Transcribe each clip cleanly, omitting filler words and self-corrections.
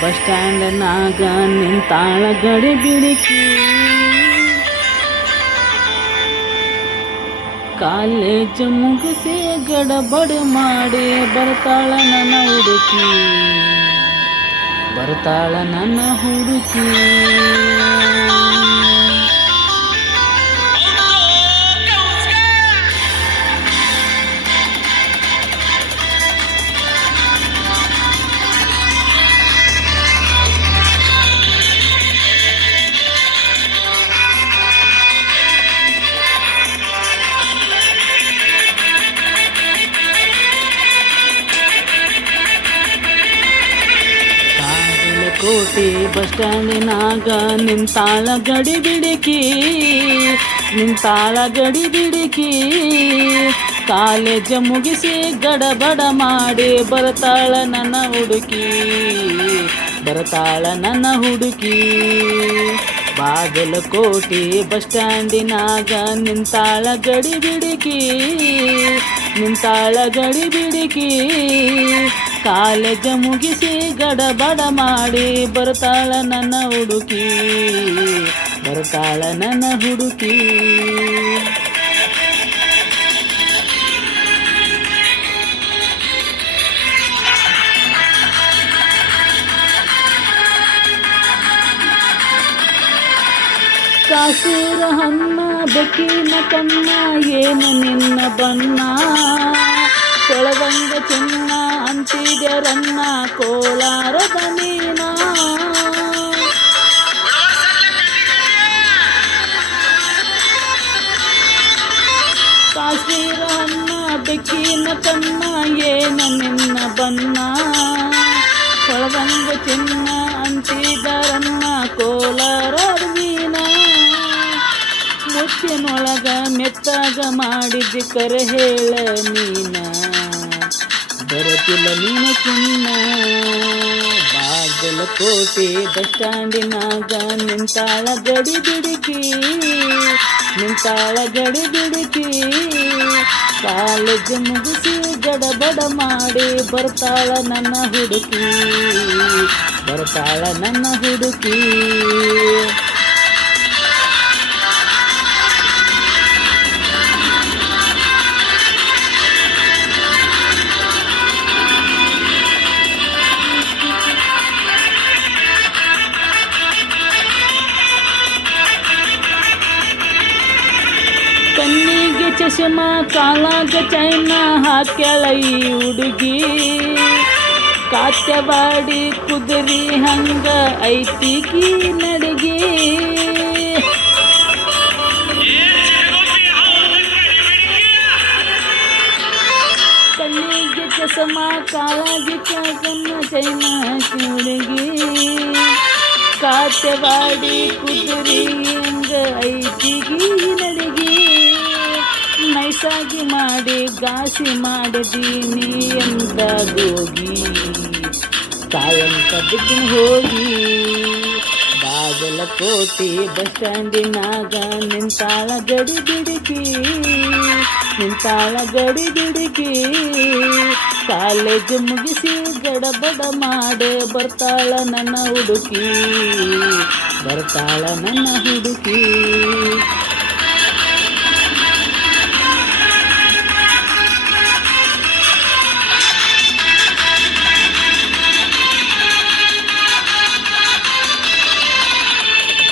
Bus ಸ್ಟ್ಯಾಂಡ್ನಾಗ ನಿಂತಾಳ ಗಡಿ ಬಿಡಿಕಿ. College ಮುಗಿಸಿ ಗಡಬಡ ಮಾಡಿ ಬರ್ತಾಳ ನನ್ನ ಹುಡುಕಿ, ಬರ್ತಾಳ ನನ್ನ ಹುಡುಕಿ. ಕೋಟೆ ಬಸ್ ಸ್ಟ್ಯಾಂಡಿನಾಗ ನಿಂತಾಳ ಗಡಿ ಬಿಡಿಕಿ, ನಿಂತಾಳ ಗಡಿ ಬಿಡಿಕಿ. ಕಾಲೇಜ್ ಮುಗಿಸಿ ಗಡಬಡ ಮಾಡಿ ಬರ್ತಾಳ ನನ್ನ ಹುಡುಕಿ, ಬರ್ತಾಳ ನನ್ನ ಹುಡುಕಿ. ಬಾಗಲಕೋಟೆ ಬಸ್ ಸ್ಟ್ಯಾಂಡಿನಾಗ ನಿಂತಾಳ ಗಡಿ ಬಿಡಿಕಿ, ನಿಂತಾಳ ಗಡಿ ಬಿಡಿಕಿ. ಕಾಲೇಜ್ ಮುಗಿಸಿ ಗಡಬಡ ಮಾಡಿ ಬರ್ತಾಳ ನನ್ನ ಹುಡುಕಿ, ಬರ್ತಾಳ ನನ್ನ ಹುಡುಕಿ. ಕಾಸೂರ ಹಣ್ಣ ಬೆಕ್ಕಿನ ಕಣ್ಣ ಏನು ನಿನ್ನ ಬಣ್ಣ, ಕೊಳದಂಗ ಚಿನ್ನ ಅಂತಿದರನ್ನ ಕೋಲಾರದ ಮೀನ. ಕಾಶ್ಮೀರ ಹಣ್ಣ ಬೆಕ್ಕಿನ ಕಣ್ಣ ಏನು ನಿನ್ನ ಬಣ್ಣ, ಕೊಳದಂಗ ಚಿನ್ನ ಅಂತಿದರನ್ನ ಕೋಲಾರದ ಮೀನ. ಮುತ್ತಿನೊಳಗ ಮೆತ್ತಾಗ ಮಾಡಿದ್ದ ಕರೆ ಹೇಳ ನೀನ, ಬರತಿಲ್ಲ ನೀನ ಚಿನ್ನ. ಬಾಗಲಕೋಟೆ ಬಸ್ ಸ್ಟ್ಯಾಂಡಿನಾಗ ನಿಂತಾಳ ಗಡಿ ಬಿಡಿಕಿ, ನಿಂತಾಳ ಗಡಿ ಬಿಡಿಕಿ. ಕಾಲೇಜ್ ಮುಗಿಸಿ ಗಡಬಡ ಮಾಡಿ ಬರ್ತಾಳ ನನ್ನ ಹುಡುಕಿ, ಬರ್ತಾಳ ನನ್ನ ಹುಡುಕಿ. ಕಣ್ಣಿಗೆ ಚಶ್ಮ ಕಾಲಾಗ ಚೈನ ಹಾಕ್ಯಾಳ ಈ ಹುಡುಗಿ. ಕಾತ್ಯವಾಡಿ ಕುದುರಿ ಹಂಗ ಐತಿಕಿ ನಡಗಿ. ಕಣ್ಣಿಗೆ ಚಶ್ಮ ಕಾಲಾಗಿ ಚೈನ ಹಾಕಿ ಹುಡುಗಿ. ಕಾತ್ಯವಾಡಿ ಕುದುರಿ ಹಂಗ ಐತಿಗಿ ನಡಗಿ. ನೈಸಾಗಿ ಮಾಡಿ ಗಾಸಿ ಮಾಡಿದೀನಿ ಎಂದ ಹೋಗಿ, ಕಾಯಂತ ಬಿದ್ದು ಹೋಗಿ. ಬಾಗಲಕೋಟೆ ಬಸ್ ಸ್ಟ್ಯಾಂಡಿನಾಗ ನಿಂತಾಳ ಗಡಿ ಬಿಡಿಕಿ, ನಿಂತಾಳ ಗಡಿ ಬಿಡಿಕಿ. ಕಾಲೇಜ್ ಮುಗಿಸಿ ಗಡಬಡ ಮಾಡಿ ಬರ್ತಾಳ ನನ್ನ ಹುಡುಕಿ, ಬರ್ತಾಳ ನನ್ನ ಹುಡುಕಿ.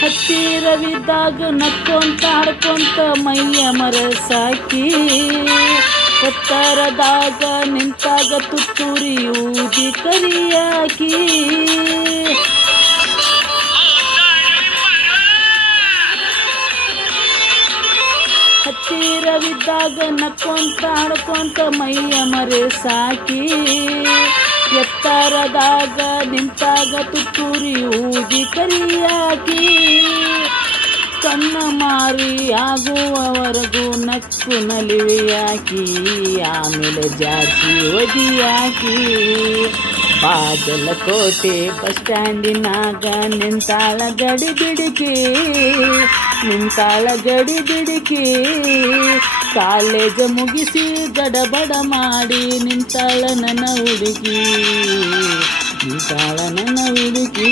ಹತ್ತಿರವಿದ್ದಾಗ ನಕ್ಕೊಂತ ಆಡ್ಕೊಂತ ಮೈಯ ಮರಸಾಕಿ. ಎತ್ತರದಾಗ ನಿಂತಾಗ ತುತ್ತೂರಿ ಊದಿ ಕರಿಯಾಕಿ. ಹತ್ತಿರವಿದ್ದಾಗ ನಕ್ಕೊಂತ ಆಡ್ಕೊಂತ ಮೈಯ ಮರಸಾಕಿ. ಎತ್ತರದಾಗ ನಿಂತಾಗ ತುತ್ತೂರಿ ಊದಿ ಕರಿಯಾಕಿ. ಕಣ್ಣ ಮಾರಿ ಆಗುವವರೆಗೂ ನಕ್ಕು ನಲಿವೆಯಾಕಿ. ಆಮೇಲೆ ಜಾಸ್ತಿ ಒದಿಯಾಕಿ. ಬಾಗಲಕೋಟೆ ಬಸ್ ಸ್ಟ್ಯಾಂಡಿನಾಗ ನಿಂತಾಳ ಗಡಿ ಬಿಡಿಕಿ, ನಿಂತಾಳ ಗಡಿ ಬಿಡಿಕಿ. ಕಾಲೇಜ್ ಮುಗಿಸಿ ಗಡಬಡ ಮಾಡಿ ನಿಂತಾಳ ನನ್ನ ಹುಡುಗಿ, ಈ ಕಾಳ ನನ್ನ ಹುಡುಕಿ